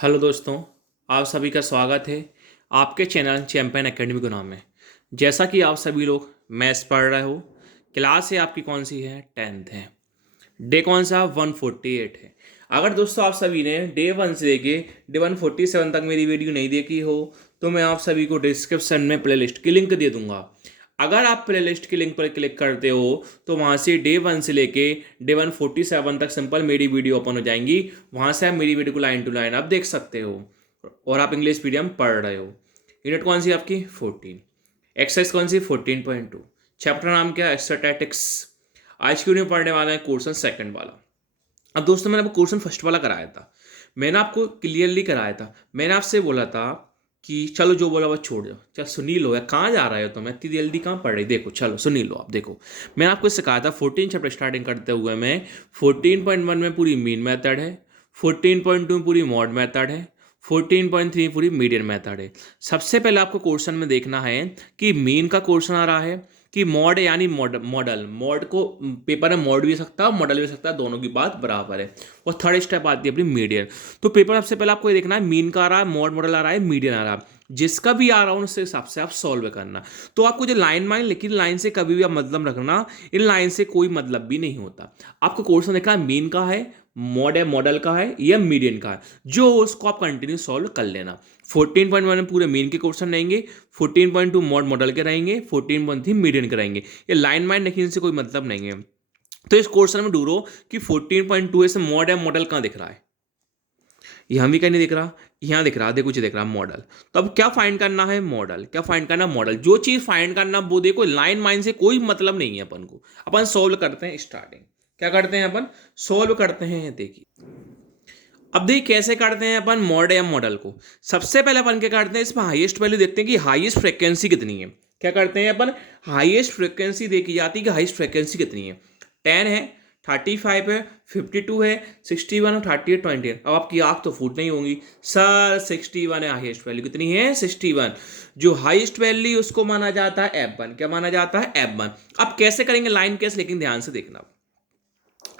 Hello दोस्तों, आप सभी का स्वागत है आपके चैनल चैंपियन एकेडमी गुना में। जैसा कि आप सभी लोग मैथ्स पढ़ रहे हो, क्लास है आपकी कौन सी है? 10th है। डे कौन सा? 148 है। अगर दोस्तों आप सभी ने डे 1 से लेके डे 147 तक मेरी वीडियो नहीं देखी हो तो मैं आप सभी को डिस्क्रिप्शन में प्लेलिस्ट की लिंक दे दूंगा। अगर आप प्लेलिस्ट की लिंक पर क्लिक करते हो तो वहाँ से डे 1 से लेके डे 147 तक सिंपल मेरी वीडियो ओपन हो जाएंगी। वहाँ से आप मेरी वीडियो को लाइन टू लाइन आप देख सकते हो और आप इंग्लिश मीडियम पढ़ रहे हो। यूनिट कौन सी आपकी? 14। एक्सरसाइज कौन सी? 14.2। चैप्टर नाम क्या है? स्टैटिस्टिक्स। आज की वीडियो में पढ़ने वाला है क्वेश्चन सेकंड वाला। अब दोस्तों मैंने आपको क्वेश्चन फर्स्ट वाला कराया था, मैंने आपको क्लियरली कराया था। मैंने आपसे बोला था कि चलो जो बोला वो छोड़ जाओ, चल सुनी लो यार, कहाँ जा रहे हो तुम इतनी जल्दी कहाँ पढ़ रही? देखो चलो सुनी लो। आप देखो मैंने आपको सिखाया था 14 चैप्टर स्टार्टिंग करते हुए मैं 14.1 में पूरी मीन मेथड है, 14.2 में पूरी मॉड मेथड है, 14.3 पूरी मीडियन मेथड है। सबसे पहले आपको क्वेश्चन में देखना है कि मीन का क्वेश्चन आ रहा है कि मॉड यानी मॉडल। मॉड को पेपर में मॉड भी सकता है मॉडल भी सकता है, दोनों की बात बराबर है। और थर्ड स्टेप आती है अपनी मीडियन। तो पेपर सबसे पहले आपको ये देखना है मीन का आ रहा है, मॉड मॉडल आ रहा है, मीडियन आ रहा है। जिसका भी आ रहा है उसके हिसाब से आप सॉल्व करना। तो आपको जो लाइन माइन लिखी लाइन से कभी भी आप मतलब रखना, इन लाइन से कोई मतलब भी नहीं होता। आपको क्वेश्चन देखना है मीन का है, मॉड है मॉडल का है या मीडियन का है, जो उसको आप कंटिन्यू सॉल्व कर लेना। 14.1 में पूरे मीन के क्वेश्चन रहेंगे, 14.2 मॉड मॉडल के रहेंगे, 14.3 मीडियन के रहेंगे। ये लाइन माइन लिखने से कोई मतलब नहीं है। तो इस क्वेश्चन में ढूंढो कि 14.2 से मॉड है मॉडल कहाँ दिख रहा है? यहां भी कहीं नहीं दिख रहा, यहां दिख रहा, देखो कुछ दिख रहा मॉडल। तो अब क्या फाइंड करना है? मॉडल। क्या फाइंड करना? मॉडल। जो चीज फाइंड करना वो देखो, लाइन माइन से कोई मतलब नहीं है अपन को। अपन सोल्व करते हैं स्टार्टिंग। क्या करते हैं अपन? सोल्व करते हैं। देखिए अब देखिए कैसे करते हैं अपन मॉड या मॉडल को। सबसे पहले अपन क्या करते हैं, इसमें हाईएस्ट वैल्यू देखते हैं कि हाईएस्ट फ्रिक्वेंसी कितनी है। क्या करते हैं अपन? हाईएस्ट फ्रिक्वेंसी देखी जाती है कि हाईएस्ट फ्रिक्वेंसी कितनी है। 10 है, 35 है, 52 है, 61 और 38, 20। अब आपकी आंख तो फूट नहीं होंगी सर, 61 है हाईएस्ट वैल्यू। कितनी है? 61। जो हाईएस्ट वैल्यू उसको माना जाता है F1। क्या माना जाता है? F1। अब कैसे करेंगे लाइन कैसे, लेकिन ध्यान से देखना।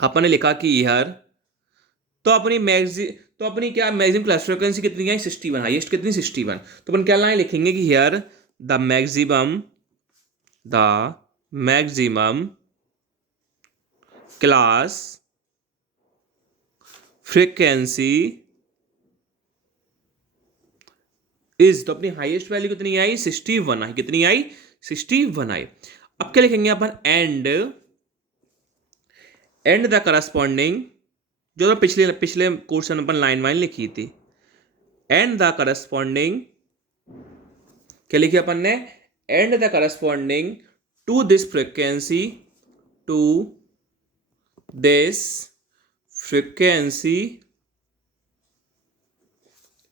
अपन ने लिखा कि ईयर, तो अपनी मैक्सी तो अपनी क्या मैक्सिमम क्लास फ्रिक्वेंसी कितनी है? 61। हाईएस्ट कितनी? 61। तो अपन क्या लाइन लिखेंगे कि here the maximum class frequency is. तो अपनी हाईएस्ट वैल्यू कितनी आई? 61 आई। कितनी आई? 61 आई। अब क्या लिखेंगे अपन? एंड द करस्पॉन्डिंग, जो तो पिछले पिछले क्वेश्चन अपन लाइन वाइन लिखी थी। एंड द करस्पॉन्डिंग, क्या लिखी अपन ने? And the corresponding to this frequency, to this frequency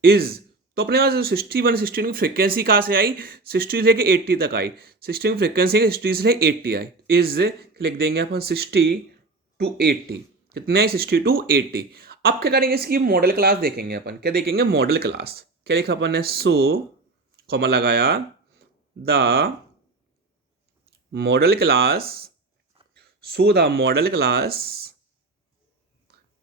is. तो अपने पास 61 16 की फ्रिक्वेंसी कहां से आई? 60 से लेके 80 तक आई। 60 की फ्रिक्वेंसी 60 से लेके 80 आई। इज लिख देंगे अपन 60 टू 80। कितने आई? 60 टू 80। अब क्या करेंगे, इसकी मॉडल क्लास देखेंगे अपन। क्या देखेंगे? Model class. क्या लिखा अपन ने? सो कॉमा लगाया the model class, so the model class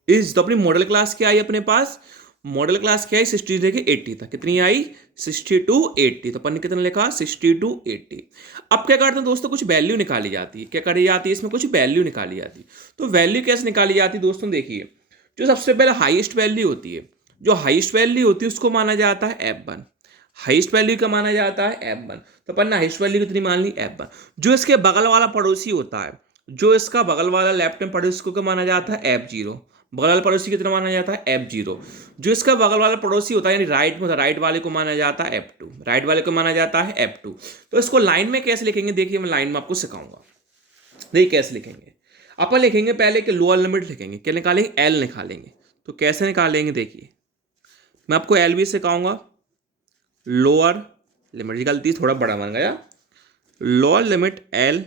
is. तो अपनी मॉडल क्लास क्या आई अपने पास? मॉडल क्लास क्या आई? 60 से 80 तक। कितनी आई? 60 टू 80। तो अपन ने कितना लिखा? 60 टू 80। अब क्या करते हैं दोस्तों, कुछ वैल्यू निकाली जाती है। क्या करी जाती है इसमें? कुछ वैल्यू निकाली जाती है। तो वैल्यू कैसे निकाली जाती है दोस्तों? देखिए, जो सबसे पहले हाईएस्ट वैल्यू होती है, जो हाईएस्ट वैल्यू होती है उसको माना जाता है F1। हाईएस्ट वैल्यू का माना जाता है F1। तो अपन ने हाईएस्ट वैल्यू कितनी मान ली? F1। जो इसके बगल वाला पड़ोसी होता है, जो इसका बगल वाला लेफ्ट में पड़ोसी को क्या माना जाता है? F0। बगल वाला पड़ोसी कितना माना जाता है? F0। जो इसका बगल वाला पड़ोसी होता है यानी राइट में, राइट वाले को माना जाता है F2। राइट वाले को माना जाता है F2। तो इसको लाइन में कैसे लिखेंगे? देखिए मैं लाइन में आपको सिखाऊंगा। देखिए कैसे लिखेंगे। अपन लिखेंगे पहले कि लोअर लिमिट लिखेंगे। क्या निकालेंगे? L निकालेंगे। तो कैसे निकालेंगे देखिए, मैं आपको L भी सिखाऊंगा। लोअर लिमिट की गलती थोड़ा बड़ा बन गया। Lower limit L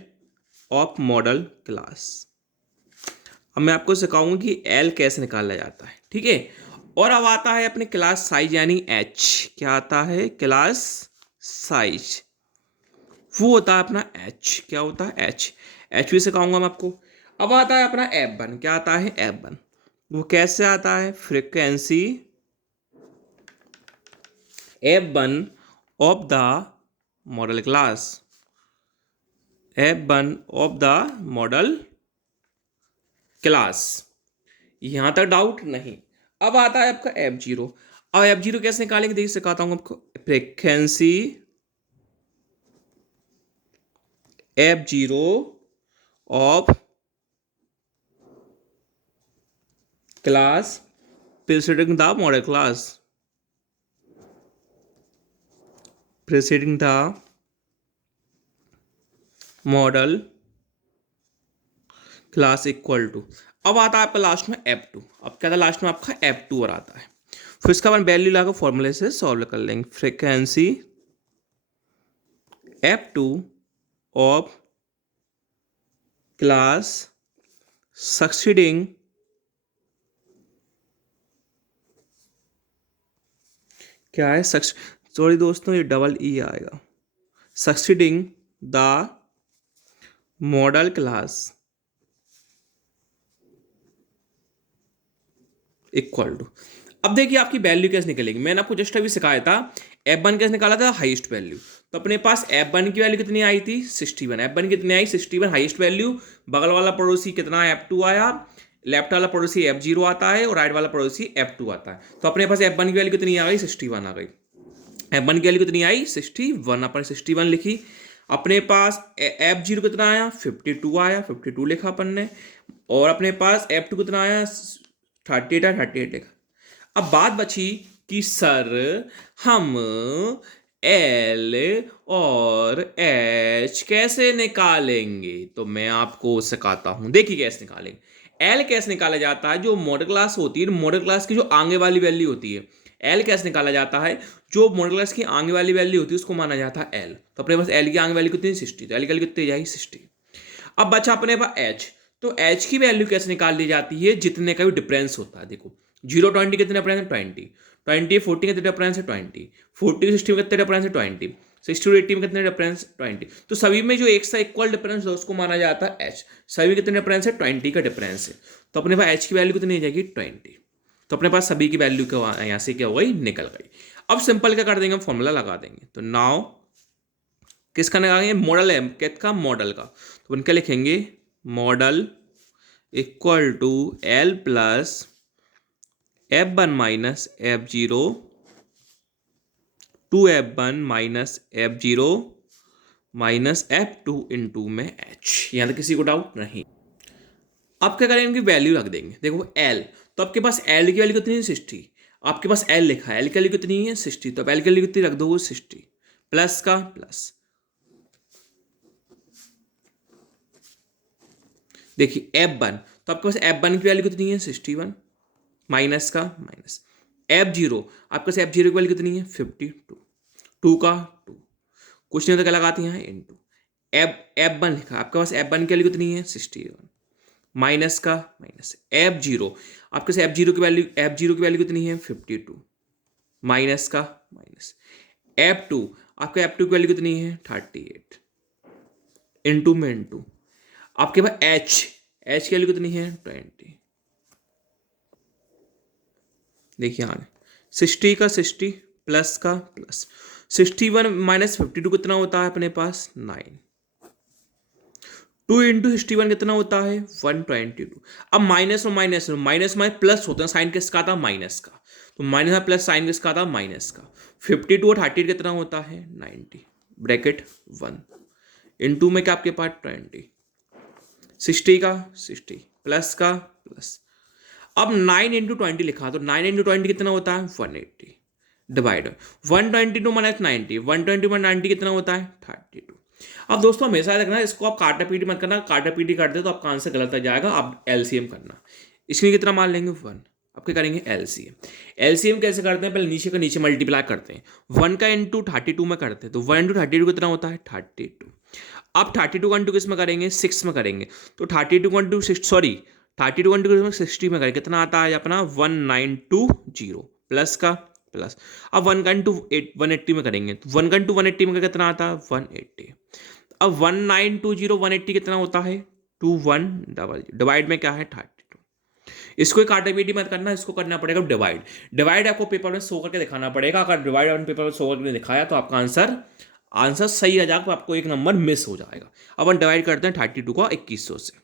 of model class. अब मैं आपको सिखाऊंगा कि L कैसे निकाला जाता है, ठीक है। और अब आता है अपने क्लास साइज यानी H। क्या आता है? Class size. वो होता है अपना H। क्या होता है? H। H भी सिखाऊंगा मैं आपको। अब आता है अपना F1। क्या आता है? F1। वो कैसे आता है? Frequency F1 of the model class, F1 of the model class. यहां तक डाउट नहीं। अब आता है आपका F0। अब F0 कैसे निकालेंगे, देखिए सिखाता हूं आपको। Frequency F0 of class preceding the model class, preceding the model class equal to. अब आता है आपका लास्ट में F2। अब क्या था लास्ट में आपका F2 और आता है। फिर इसका अपन वैल्यू लाकर फॉर्मूले से सॉल्व कर लेंगे। Frequency F2 of class succeeding क्या है, सॉरी दोस्तों ये डबल ई आएगा, succeeding the model class equal to. अब देखिए आपकी वैल्यू कैसे निकलेगी। मैंने आपको जस्ट अभी सिखाया था F1 कैसे निकाला था, हाईएस्ट वैल्यू। तो अपने पास F1 की वैल्यू कितनी आई थी, 61। F1 कितनी आई, 61 हाईएस्ट वैल्यू। बगल वाला पड़ोसी कितना F2 आया, लेफ्ट वाला पड़ोसी F0 आता है और राइट वाला पड़ोसी F2 आता है। तो अपने पास F1 की वैल्यू कितनी आ गई, 61 आ गई। F1 की वैल्यू कितनी आई, 61। अपन 61 लिखी। अपने पास F0 कितना आया, 52 आया, 52 लिखा अपन ने। और अपने पास F2 कितना आया, 38 आया, 38 लिखा। अब बात बची कि सर हम एल और एच कैसे निकालेंगे। तो मैं आपको सिखाता हूं, देखिए कैसे निकालेंगे। एल कैसे निकाला जाता है, जो मॉडल क्लास होती है, मॉडल क्लास की जो आगे वाली वैल्यू होती है। एल कैसे निकाला जाता है, जो मॉडल क्लास की आगे वाली वैल्यू होती है उसको माना जाता है एल। तो अपने पास एल की आगे वैल्यू कितनी, 60। तो एल की वैल्यू कितनी जाएगी, 60। अब बचा अपने पास एच। तो एच की वैल्यू कैसे निकाल ली जाती है, जितने का भी डिफरेंस होता है। देखो 0-20 कितने डिफरेंस है, 20। 20-40 कितने डिफरेंस है, 20। 40-60 में कितने डिफरेंस है, 20। 60-80 में कितने डिफरेंस, 20। तो सभी में जो एक सा इक्वल डिफरेंस है उसको माना जाता है एच। सभी कितने डिफरेंस है, 20 का डिफरेंस है। तो अपने पास एच की वैल्यू कितनी हो जाएगी, 20। तो अपने पास सभी की वैल्यू यहाँ से क्या हो गई, निकल गई। अब सिंपल क्या कर देंगे, फॉर्मूला लगा देंगे। तो नाउ किसका लगाएंगे, मॉडल है किसका, मॉडल का। तो उनका लिखेंगे model equal to L plus F1 minus F0 2F1 minus F0 minus F2 into में H। यहां तक किसी को डाउट नहीं। अब क्या करेंगे, इनकी वैल्यू रख देंगे। देखो L, तो आपके पास L की वैल्यू कितनी है, 60। आपके पास L लिखा है, L की वैल्यू कितनी है, 60। तो L की वैल्यू कितनी रख दो, 60 प्लस का प्लस। देखिए F1, तो आपके पास F1 की वैल्यू कितनी है, 61 माइनस का माइनस। F0, आपके पास F0 की वैल्यू कितनी है, 52। 2 का 2, कुछ नहीं होता क्या लगाते हैं इनटू। F1 लिखा, आपके पास F1 की वैल्यू कितनी है, 61 माइनस का माइनस। F0, आपके पास F0 की वैल्यू कितनी है, 52 माइनस का माइनस। F2, आपके F2 की वैल्यू कितनी है, 38 इंटू में इंटू। आपके पास H की वैल्यू कितनी है, 20। देखिए हाँ 60 का 60 प्लस का प्लस। 61 माइनस 52 कितना होता है अपने पास, 9। 2 इंटू 61 कितना होता है, 122। अब माइनस और माइनस माइनस में प्लस होता है, साइन किसका था, माइनस का। तो माइनस में प्लस साइन किसका था, माइनस का। 52 और 38 कितना होता है, 90 ब्रैकेट 1 इंटू में क्या आपके पास 20। 60 का 60 प्लस का प्लस। अब 9 इंटू 20 लिखा, तो 9 इंटू 20 कितना होता है, 180 डिवाइड 122 माइनस 90। 120 माइनस 90 कितना होता है, 32। अब दोस्तों हमेशा रखना, इसको आप काटा पीटी मत करना। काटा पीटी करते तो आपका आंसर गलत आ जाएगा। आप एलसीएम करना। इसमें कितना मान लेंगे, 1। अब क्या करेंगे, एलसीएम। एलसीएम कैसे करते हैं, पहले नीचे का नीचे मल्टीप्लाई करते हैं। 1 का इंटू 32 में करते हैं, तो 1 इंटू 32 कितना होता है, 32। अब 32 का इंटू किस में करेंगे, 6 में करेंगे। तो 32 का इंटू 6, सॉरी 32 का इंटू 60 में करेंगे, कितना आता है अपना 1920 प्लस का प्लस। अब 1 का इंटू 180 में करेंगे, तो 1 का इंटू 180 में कितना आता है, 180। अब 1920 180 कितना होता है, 2100। डिवाइड में क्या है, 32। इसको काटेबिलिटी मत करना, इसको करना पड़ेगा डिवाइड। डिवाइड आपको पेपर में शो करके दिखाना पड़ेगा। अगर डिवाइड आपने पेपर में शो करके दिखाया तो आपका आंसर सही आ जाएगा, तो आपको एक नंबर मिस हो जाएगा। अब हम डिवाइड करते हैं 32 को 2100 से।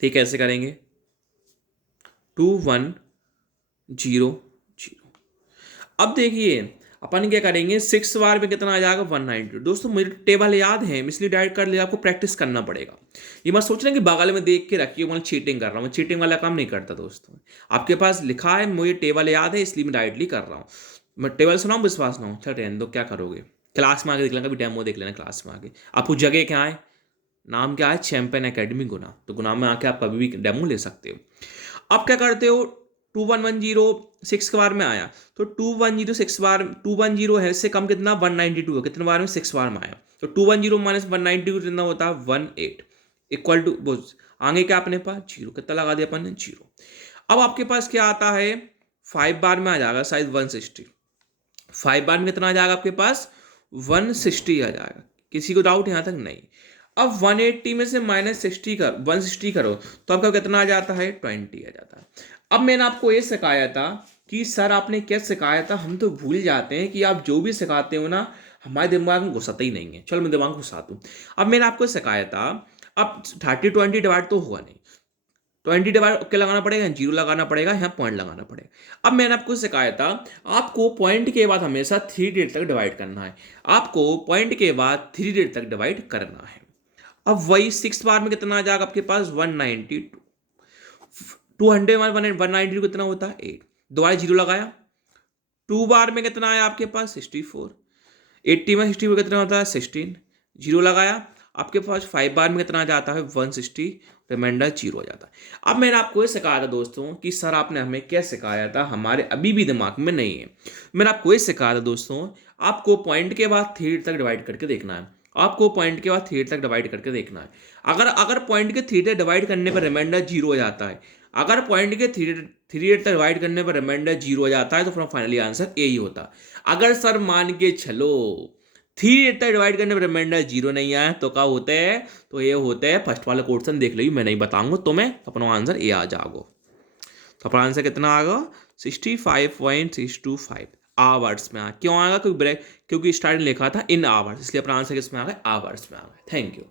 ठीक, कैसे करेंगे? 2100। अब देखिए अपन क्या करेंगे, 6 बार में कितना आ जाएगा? 190। दोस्तों मुझे टेबल याद है, इसलिए डायरेक्ट कर लिया, आपको प्रैक्टिस करना पड़ेगा। ये मत सोचना कि बगल में देख के रखिए मैं चीटिंग कर रहा हूँ, चीटिंग वाला काम नहीं करता दोस्तों। आपके पास लिखा है, मुझे टेबल याद है इसलिए मैं डायरेक्टली कर रहा हूँ। मैं टेबल सुनाऊँ, विश्वास ना हो? चल रहने दो, क्या करोगे? क्लास में आगे देख लेना, कभी डेमो देख लेना क्लास में आगे। आपको जगह क्या है, नाम क्या है? चैंपियन एकेडमी गुना। तो गुना में आके आप कभी भी डेमो ले सकते हो। अब क्या करते हो, 2106 के बार में आया तो 2106 बार 210 है, इससे कम कितना? 192 है। कितने बार में? 6 बार में आया। तो 210 माइनस 192 कितना होता है? 18 इक्वल टू आगे क्या अपने पास? 0। कितना लगा दिया अपन ने? 0। अब आपके पास क्या आता है? 5 बार में आ जाएगा साइज 160। 5 बार में कितना आ जाएगा आपके पास? 160 आ जाएगा। किसी को डाउट यहाँ तक? नहीं। अब 180 में से -60 कर 160 करो तो आपका कितना आ जाता है? 20 आ जाता है। अब मैंने आपको ये सिखाया था कि सर आपने क्या सिखाया था, हम तो भूल जाते हैं कि आप जो भी सिखाते हो ना हमारे दिमाग में घुसाता ही नहीं है। चलो मैं दिमाग घुसा दूँ। अब मैंने आपको सिखाया था, अब 30-20 डिवाइड तो हुआ नहीं, 20 डिवाइड क्या लगाना पड़ेगा? 0 लगाना पड़ेगा, यहाँ पॉइंट लगाना पड़ेगा। अब मैंने आपको सिखाया था, आपको पॉइंट के बाद हमेशा 3 डिजिट तक डिवाइड करना है। आपको पॉइंट के बाद 3 डिजिट तक डिवाइड करना है। अब वही 6 बार में कितना आ जाएगा आपके पास? 192। 200 192 कितना होता है? 8। दोबारा 0 लगाया। 2 बार में कितना आया आपके पास? 64। 80 में 64 कितना होता है? 16। 0 लगाया। आपके पास 5 बार में कितना आ जाता है? 160। रिमाइंडर 0 हो जाता है। अब मैंने आपको ये सिखाया था दोस्तों कि सर आपने हमें क्या सिखाया था, हमारे अभी भी दिमाग में नहीं है। मैंने आपको ये सिखाया था दोस्तों, आपको पॉइंट के बाद 3 तक डिवाइड करके देखना है। आपको पॉइंट के बाद 3 तक डिवाइड करके देखना है। अगर पॉइंट के 3 तक डिवाइड करने पर रिमाइंडर 0 हो जाता है, अगर पॉइंट के 3 तक डिवाइड करने पर रिमाइंडर 0 हो जाता है तो फिर फाइनली आंसर ए ही होता। अगर सर मान के चलो 3 तक डिवाइड करने पर रिमाइंडर 0 नहीं आया तो क्या होता है? तो ये होता है फर्स्ट वाला क्वेश्चन देख लो, मैं नहीं बताऊंगा तुम्हें, अपना आंसर ए आ जाओगे। तो अपना आंसर कितना आएगा? 65.625 आवर्स में आ। क्यों आएगा? क्योंकि स्टार्टिंग लिखा था इन आवर्स, इसलिए अपना आंसर किसमें आ गया? आवर्स में आ गया। Thank you.